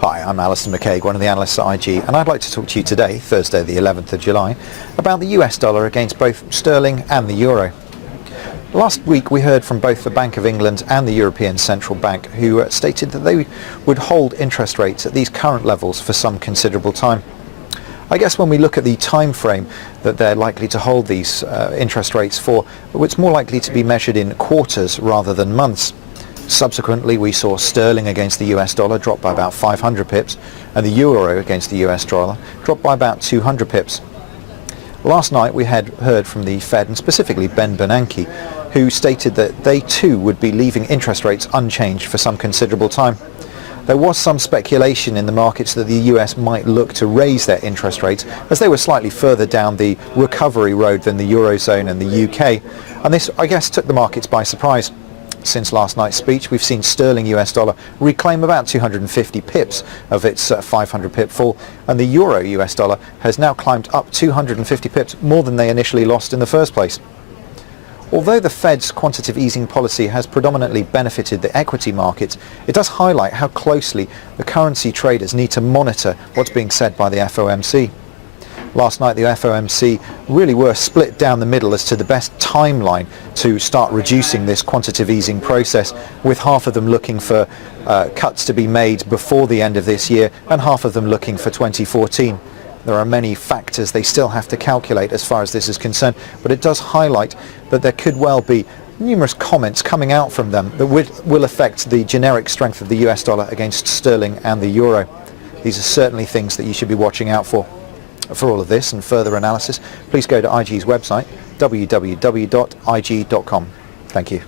Hi, I'm Alistair McCaig, one of the analysts at IG, and I'd like to talk to you today, Thursday the 11th of July, about the US dollar against both sterling and the euro. Last week we heard from both the Bank of England and the European Central Bank, who stated that they would hold interest rates at these current levels for some considerable time. I guess when we look at the time frame that they're likely to hold these interest rates for, it's more likely to be measured in quarters rather than months. Subsequently, we saw sterling against the US dollar drop by about 500 pips and the euro against the US dollar drop by about 200 pips. Last night we had heard from the Fed, and specifically Ben Bernanke, who stated that they too would be leaving interest rates unchanged for some considerable time. There was some speculation in the markets that the US might look to raise their interest rates as they were slightly further down the recovery road than the Eurozone and the UK, and this, I guess, took the markets by surprise. Since last night's speech, we've seen sterling US dollar reclaim about 250 pips of its 500 pip fall, and the euro US dollar has now climbed up 250 pips, more than they initially lost in the first place. Although the Fed's quantitative easing policy has predominantly benefited the equity markets, it does highlight how closely the currency traders need to monitor what's being said by the FOMC. Last night the FOMC really were split down the middle as to the best timeline to start reducing this quantitative easing process, with half of them looking for cuts to be made before the end of this year and half of them looking for 2014. There are many factors they still have to calculate as far as this is concerned, but it does highlight that there could well be numerous comments coming out from them that will affect the generic strength of the US dollar against sterling and the euro. These are certainly things that you should be watching out for. For all of this and further analysis, please go to IG's website, www.ig.com. Thank you.